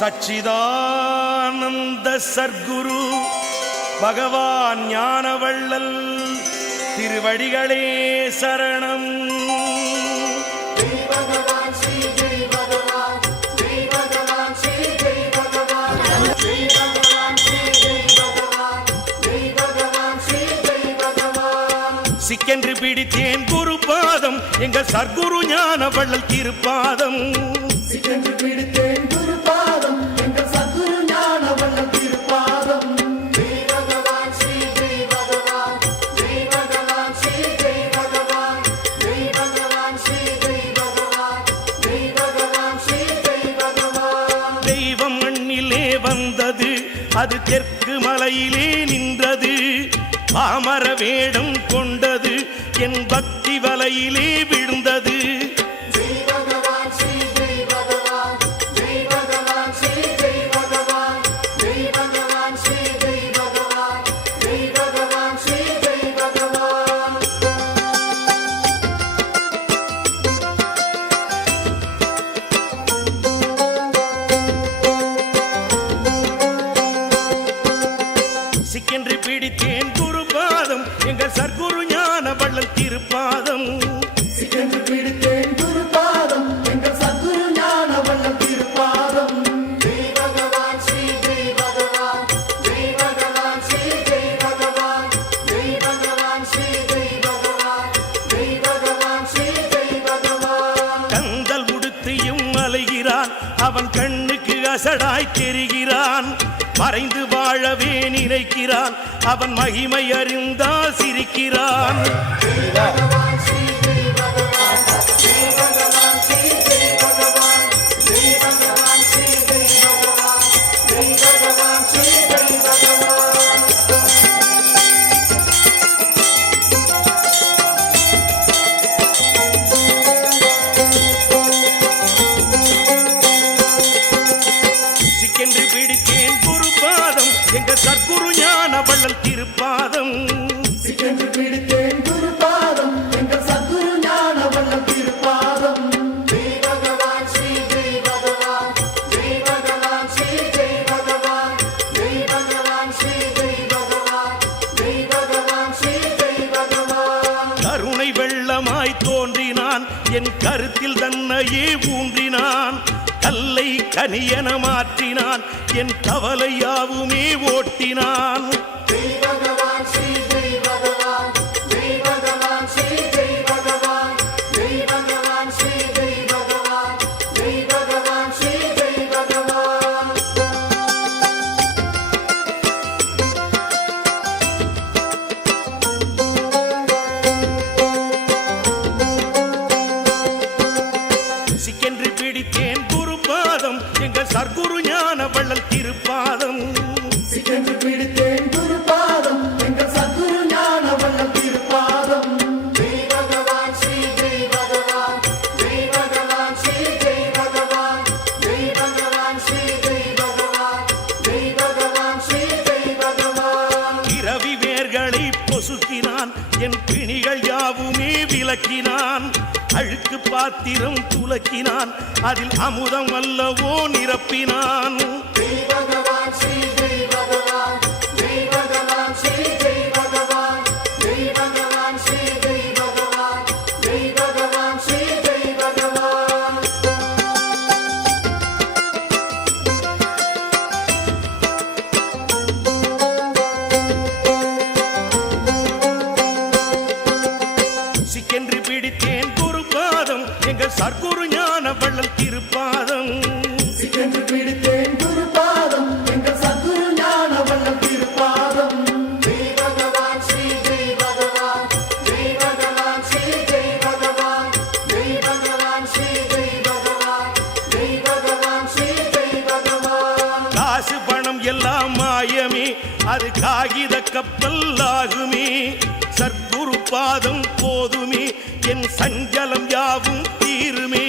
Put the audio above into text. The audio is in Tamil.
சச்சிதானந்த சர்க்குரு பகவான் ஞானவள்ளல் திருவடிகளே சரணம். சிக்கென்று பிடித்தேன் குரு பாதம் எங்கள் சர்க்குரு ஞானவள்ளல் திருப்பாதம். சிக்கென்று பிடித்தேன் குரு பாதம் எங்கள் சர்க்குரு ஞானவள்ளல் திருப்பாதம். ஜெய் பகவான் ஸ்ரீ ஜெய் பகவான் ஜெய் பகவான் ஸ்ரீ ஜெய் பகவான் ஜெய் பகவான் ஸ்ரீ ஜெய் பகவான் ஜெய் பகவான் ஸ்ரீ ஜெய் பகவான். தெய்வம் மண்ணிலே வந்தது அது தெற்கு மலையிலே நின்றது. பாமர வேடம் கொண்டது என் பக்தி வலையிலே விழுந்தது. ஜெய் பகவான் ஸ்ரீ ஜெய் பகவான் ஜெய் பகவான் ஸ்ரீ ஜெய் பகவான் ஜெய் பகவான் ஸ்ரீ ஜெய் பகவான் ஜெய் பகவான் ஸ்ரீ ஜெய் பகவான். சிக்கென்று பிடித்தேன் குரு பாதம் எங்கள் சர்க்குரு ஞானவள்ளல் திருப்பாதம். சிக்கென்று பிடித்தேன் குரு பாதம் எங்கள் சர்க்குரு ஞானவள்ளல் திருப்பாதம். ஜெய் பகவான் ஸ்ரீ ஜெய் பகவான் ஜெய் பகவான் ஸ்ரீ ஜெய் பகவான் ஜெய் பகவான் ஸ்ரீ ஜெய் பகவான் ஜெய் பகவான் ஸ்ரீ ஜெய் பகவான். கந்தல் உடுத்தியும் அலைகிறான் அவன் கண்ணுக்கு அசடாய் தெரிகிறான். மறைந்து வாழவே நினைக்கிறான் அவன் மகிமை அறிந்தால் சிரிக்கிறான். ஜெய் பகவான் ஸ்ரீ ஜெய் பகவான் ஜெய் பகவான் ஸ்ரீ ஜெய் பகவான் ஜெய் பகவான் ஸ்ரீ ஜெய் பகவான் ஜெய் பகவான் ஸ்ரீ ஜெய் பகவான். சிக்கென்று பிடித்தேன் குரு பாதம் எங்கள் சர்க்குரு ஞானவள்ளல் திருப்பாதம். சிக்கென்று பிடித்தேன் குரு பாதம் எங்கள் சர்க்குரு ஞானவள்ளல் திருப்பாதம். ஜெய் பகவான் ஸ்ரீ ஜெய் பகவான் ஜெய் பகவான் ஸ்ரீ ஜெய் பகவான் ஜெய் பகவான் ஸ்ரீ ஜெய் பகவான் ஜெய் பகவான் ஸ்ரீ ஜெய் பகவான். கருணை வெள்ளமாய் தோன்றினான் என் கருத்தில் தன்னையே ஊன்றினான். கல்லை கனியன மாற்றினான் என் கவலையாவுமே ஓட்டினான். ஜெய் பகவான் ஸ்ரீ ஜெய் பகவான் ஜெய் பகவான் ஸ்ரீ ஜெய் பகவான் ஜெய் பகவான் ஸ்ரீ ஜெய் பகவான் ஜெய் பகவான் ஸ்ரீ ஜெய் பகவான். சிக்கென்று பிடித்தேன் குரு பாதம் எங்கள் சர்க்குரு ஞானவள்ளல் திருப்பாதம். சிக்கென்று பிடித்தேன் குரு பாதம் எங்கள் சர்க்குரு ஞானவள்ளல் திருப்பாதம். ஜெய் பகவான் ஸ்ரீ ஜெய் பகவான் ஜெய் பகவான் ஸ்ரீ ஜெய் பகவான் ஜெய் பகவான் ஸ்ரீ ஜெய் பகவான் ஜெய் பகவான் ஸ்ரீ ஜெய் பகவான். இரவி வேர்களை பொசுக்கினான் என் பிணிகள் யாவுமே விலக்கினான். அழுக்கு பாத்திரம் துலக்கினான் அதில் அமுதம் அல்லவோ நிரப்பினான். ஜெய் பகவான் ஸ்ரீ ஜெய் பகவான் ஜெய் பகவான் ஸ்ரீ ஜெய் பகவான் ஜெய் பகவான் ஸ்ரீ ஜெய் பகவான் ஜெய் பகவான் ஸ்ரீ ஜெய் பகவான். சிக்கென்று பிடித்தேன் குரு பாதம் எங்கள் சர்க்குரு ஞானவள்ளல் திருப்பாதம். சிக்கென்று பிடித்தேன் குரு பாதம் எங்கள் சர்க்குரு ஞானவள்ளல் திருப்பாதம். ஜெய் பகவான் ஸ்ரீ ஜெய் பகவான் ஜெய் பகவான் ஸ்ரீ ஜெய் பகவான் ஜெய் பகவான் ஸ்ரீ ஜெய் பகவான் ஜெய் பகவான் ஸ்ரீ ஜெய் பகவான். காசு பணம் எல்லாம் மாயமே அது காகித கப்பல் ஆகுமே. சர்க்குரு பாதம் போதுமே என் சஞ்சலம் யாவும் தீருமே.